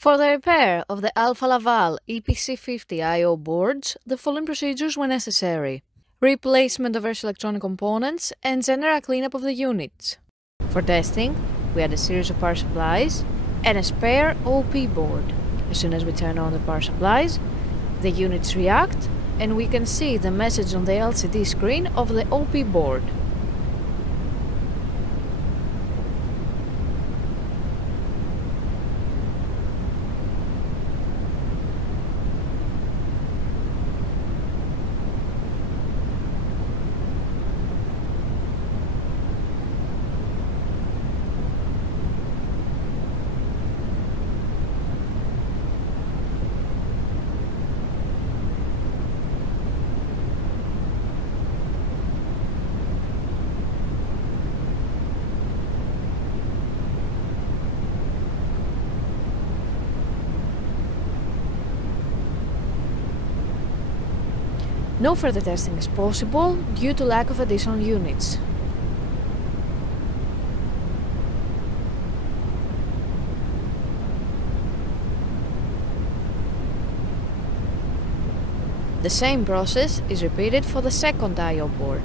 For the repair of the Alfa Laval EPC50 I/O boards, the following procedures were necessary: replacement of various electronic components and general cleanup of the units. For testing, we had a series of power supplies and a spare OP board. As soon as we turn on the power supplies, the units react and we can see the message on the LCD screen of the OP board. No further testing is possible due to lack of additional units. The same process is repeated for the second I/O board.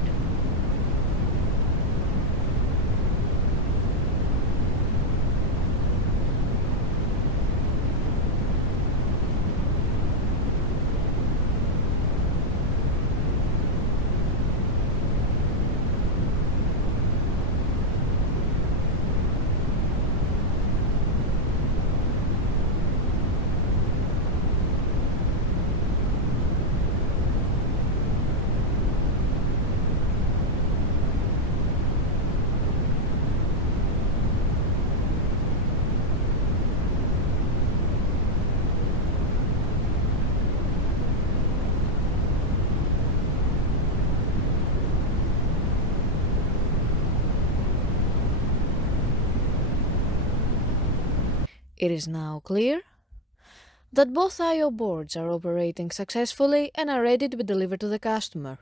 It is now clear that both I/O boards are operating successfully and are ready to be delivered to the customer.